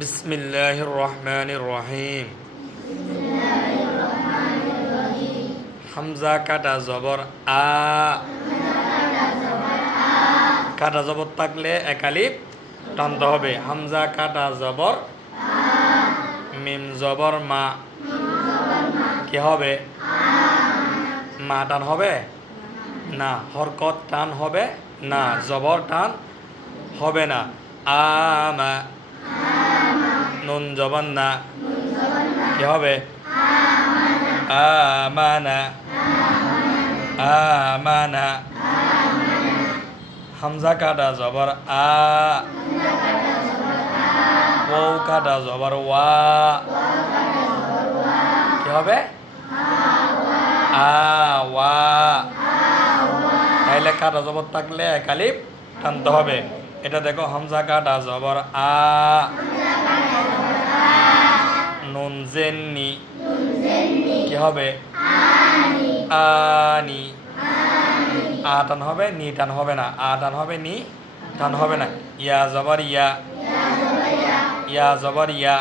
বিসমিল্লাহির রহমানির রহিম। হামজা কাটা জবর আ, কাটা জবর থাকলে একালিপ টানতে হবে। হামজা কাটা জবর মিম জবর মা, কি হবে? মা টান হবে না। হরকত টান হবে না, জবর টান হবে না। আমা, নুন জবর না, কি হবে? আমানা, আমানা। হামজা কাটা জবর আ, ওয়াও কাটা জবর ওয়া, কি হবে? আওয়া। তাইলে কাটা জবর থাকলে একালিপ টানতে হবে। এটা দেখো, হামজা কাটা জবর আ, নুন জেননি, কি হবে? আনি। আ টান হবে, নি টান হবে না। আ টান হবে, নি টান হবে না। ইয়া জবর ইয়া, ইয়া জবর ইয়া,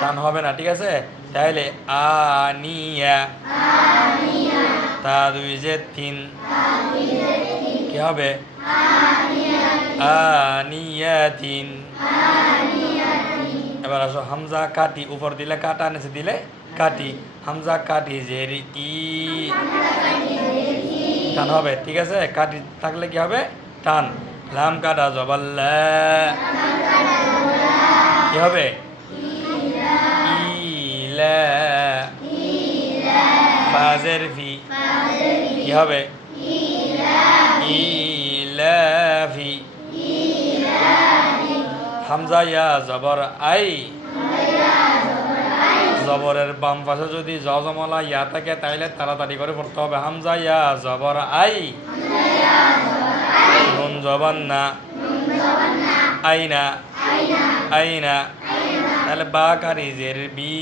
টান হবে না। ঠিক আছে, তাহলে আনিয়া। তা দুই যে তিন, কি হবে? আনিয়াতিন। এবার আসো, হামজা কাটি, উপর দিলে কাটা, নিচে দিলে কাটি। হামজা কাটি জের ই, টান হবে। ঠিক আছে, কাটি থাকলে কি হবে? টান। লাম কাটা জবর লা, কি হবে? ইলা। ফাজের ফি, কি হবে? ইলাফি। হামজা ইয়া জবর আই, জবরের বাম পাশে যদি জজমলা ইয়া থাকে তাইলে তাড়াতাড়ি করে পড়তে হবে। হামজা ইয়া জবর আই, নুন জবর না, আইনা, আইনা। তাহলে বা কারি জের বি,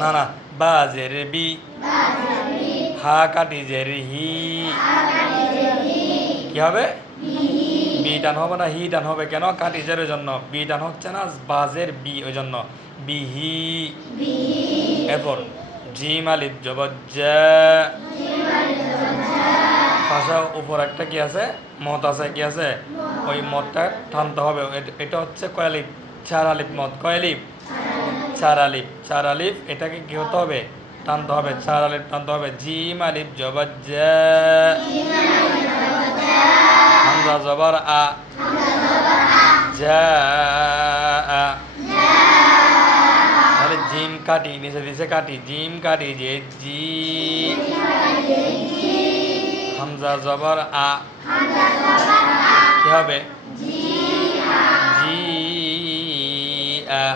না না, বা জের বি। হা কাটি জের হি, কি হবে? বি টান হবে না, হি টান হবে। কেন? কাটি জের জন্য। বি টান হচ্ছে না, বাজের বি, ওই জন্য বিহি। এরপর জিম আলিফ জবর জা, ভাষা উপর একটা কি আছে? মত আছে, কি আছে? ওই মতটা টানতে হবে। এটা হচ্ছে কয়ালিফ, চার আলিফ মত। কয়ালিফ, চার আলিফ, চার আলিফ। এটাকে কি হতে হবে? টানতে হবে, চার আলিফ টানতে হবে। জিম আলিফ জবর জা, হামজা জবর আ, জা আ। তাহলে জিম কাটি, নিচে দিছে কাটি, জিম কাটি যে জি, হামজা জবর আ, কি হবে? জি আ।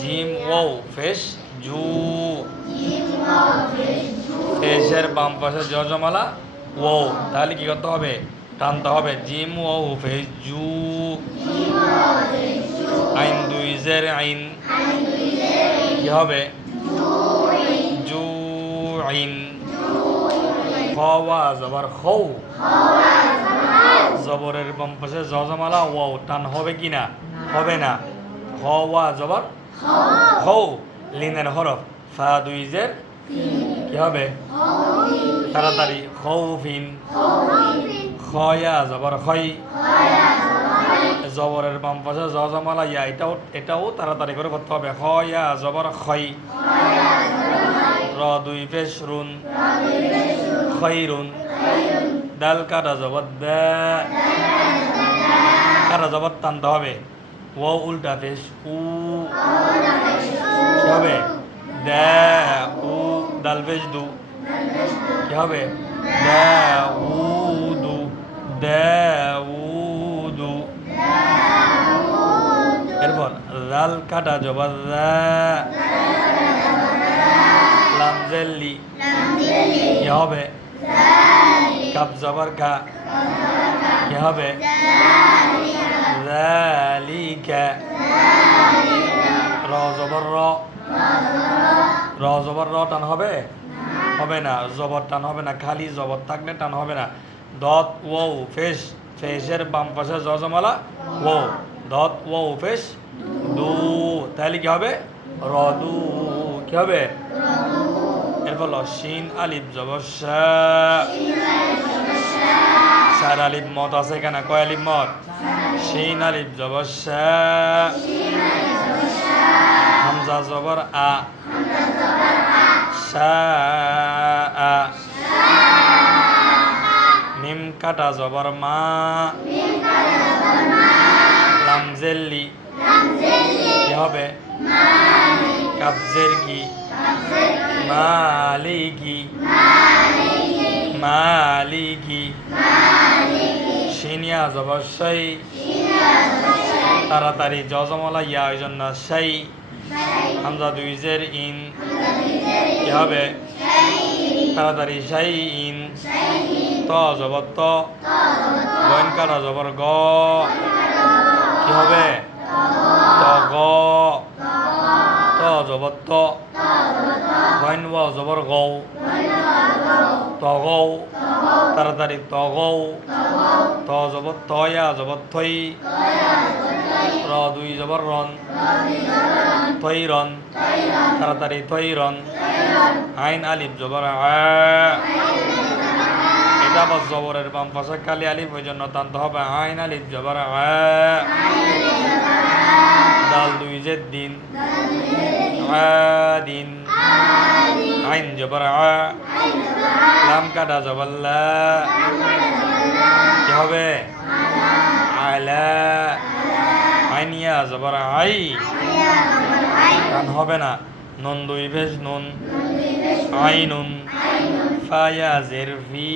জিম ওয়াও ফেশ জু, ফেশের বাম পাশে জজমালা ওয়াও, তাহলে কি করতে হবে? টানতে হবে। জিম ওয়াও ফেশ জু। আইন দুই জের আইন, কি হবে? জু আইন। খওয়া জবর খৌ, জবরের বাম পাশে জজমালা ওয়াও, টান হবে কি না? হবে না। খওয়া জবর খৌ, লিনের হরফ। ফা দুই জের, কি হবে? তাড়াতাড়ি, খৌফিন। খয়া জবর খই, জবরের বাম পাশে জজমালা ইয়া, এটাও তাড়াতাড়ি করে করতে হবে। খয়া জবর খই। র দুই পেশ রুন, খৈরুন। ডাল কাটা জবর দা, কাটা জবর টানতে হবে। ও উল্টা পেশ উ, কি হবে? দা উ। ডাল পেশ দু, কি হবে? দা উ দু, দা উ দু। এরপর লাল কাটা জবর রা, লাম জেল্লি, কি হবে? কাপ জবর কা, কি হবে? যালিকা। র জবর র, র জবর র টান হবে? হবে না। জবর টান হবে না, খালি জবর থাকলে টান হবে না। দত ওয়াও ফেশ ফেসের বাম পাশে জজমালা ও দত ও ফেস দু তাহলে কি হবে রদু কি হবে এরপর শিন আলিফ জবর সার আলিফ মত আছে কেন কয় আলিফ মত শিন আলিফ জবর হামজা জবর আ শা মিম কাটা জবর মা লামজেল্লি কি হবে কাবজের কি মালিকি মালিকি শিনিয়া জবর শাই তাড়াতাড়ি জজমলা ইয়া ওই জন্য শাই হামজা দুই জের ইন কি হবে তাড়াতাড়ি শাই ইন ত জবর ত গইন কাটা জবর গ কি হবে ত গ ত জবর ত গইন ওয়া জবর গৌ ত গৌ তাড়াতাড়ি ত গৌ ত জবর তয়া জবর থই র দুই জবর রন থই রন তাড়াতাড়ি থই রন আইন আলিফ জবর এটা আবার জবরের বাম পাশে কালি আলিফ ওই জন্য টানতে হবে আইন আলিফ জবর দাল দুই জের দিন দিন আইন জবর লাম কাটা জবর লা কি হবে আলা আইনিয়া জবর আই টান হবে না নুন দুই ভেজ নুন আইনুন ফায়া জের ফি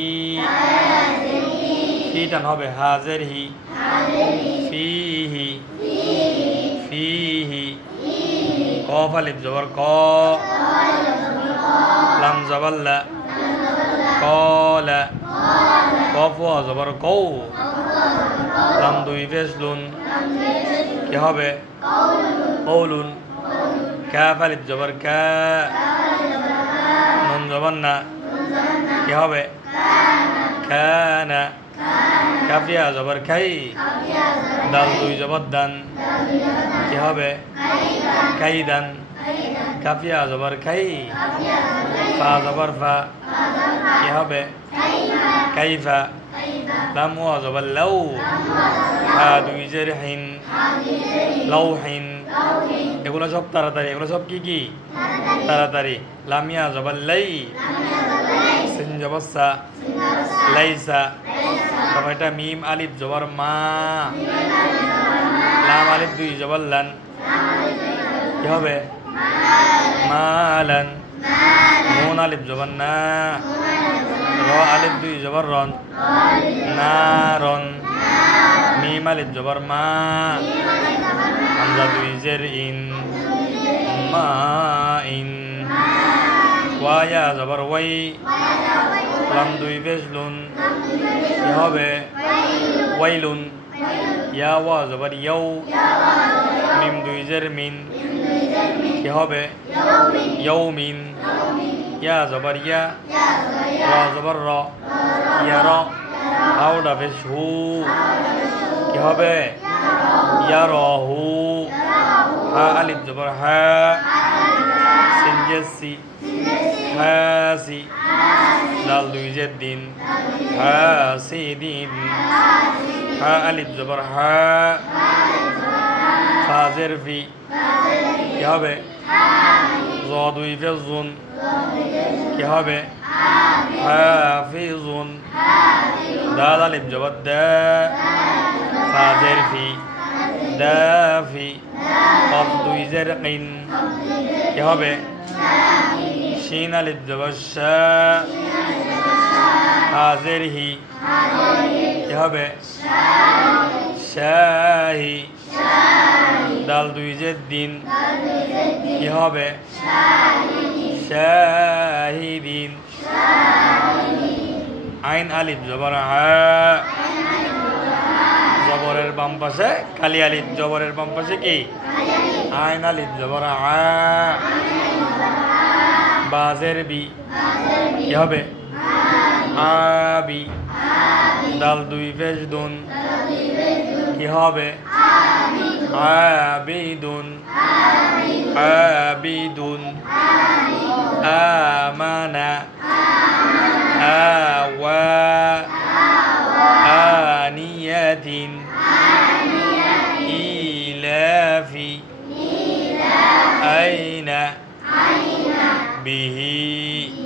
ফি টান হবে হাজের হি ফিহি ফিহি কফ আলিফ জবর ক লাম জবর লা কলা কফ ওয়া জবর কৌ লাম দুই ভেজ লুন কি হবে কৌলুন কাফ আলিফ জবর কা নুন জবর না কি হবে কানা কাফিয়া জবর খাই দাল দুই জবর দান কি হবে কাইদান কাফিয়া জবর খাই ফা জবর ফা কি হবে কাইফা লাম ওয়া জবর লাউ হা দুই জের হিন লাউহিন এগুলো সব তাড়াতাড়ি এগুলো সব কি কি তাড়াতাড়ি লামিয়া জবর লাই সিন জবর সা লাইসা তারপর এটা মিম আলিফ জবর মা লাম আলিফ দুই জবর লান কি হবে মালান নুন আলিফ জবর না র আলিফ দুই জবর রন নারন মিম আলিফ জবর মা হামজা দুই জের ইন মা ইন ওয়া জবর ওয়াই লাম দুই পেশ লুন কি হবে ওয়াইলুন ইয়া ওয়া জবর ইয়াউ মিম দুই জের মিন কি হবে ইয়াউমিন ইয়া জবর ইয়া র জবর র ইয়া র হাওড়া পেশ হু কি হবে ইয়া রহু হা আলিফ জবর হা সিন জের সি হাসি দাল দুই জের দিন হাসিদিন হা আলিফ জবর হা ফা জের ফি কি হবে জ দুই ফেজ জুন কি হবে হাফিজুন দাল আলিফ জবর দা ফা জের ফি দাফি কফ দুই জের কিন কি হবে শিন আলিফ জবর শা হাজের হি কি হবে শাহি দাল দুই জের দিন কি হবে শাহিদিন আইন আলিফ জবর জবরের বাম পাশে কালি আলিফ জবরের বাম পাশে কি আইন আলিফ জবর বাজের বি কি হবে আবি দাল দুই পেশ দুন কি হবে আবিদুন আবিদুন আমানা আওয়া আনিয়াতিন ইলাফি আইনা বিহি